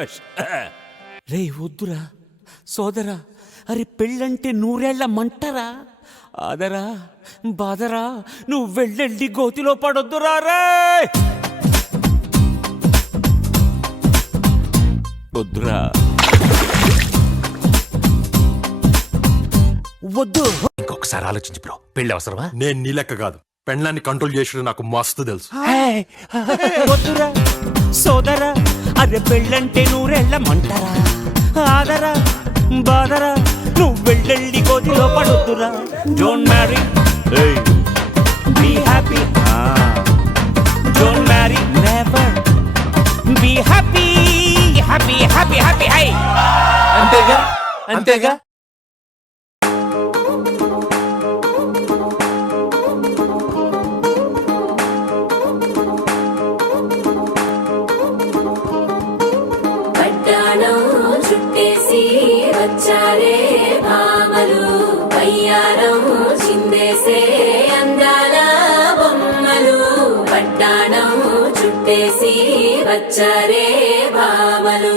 శభాష్. రే వద్దురా సోదరా, అరే పెళ్ళంటే 100 ఏళ్ల మంటరా. ఆదరా బాదరా, నువ్వు వెళ్ళెళ్ళి గోతిలో పడొద్దురా. రే వద్దురా, వద్దు. ఇంకొకసారి ఆలోచించు బ్రో, పెళ్లి అవసరమా? నేను నీ లెక్క కాదు, పెళ్ళాన్ని కంట్రోల్ చేసేది నాకు మస్తు తెలుసు. వద్దురా సోదరా, అరే పెళ్ళంటే 100 ఏళ్ల మంటరా. ఆదరా బాదరా, నువ్వు వెళ్ళెళ్ళి గోతిలో పడొద్దురా. Don't marry, be happy. Don't marry, never. Be happy happy happy happy. హై అంతేగా అంతేగా. చుట్టేసి వచ్చారే భామలు, వయ్యారం చిందేసే అందాల బొమ్మలు. పట్టాణం చుట్టేసి వచ్చారే భామలు.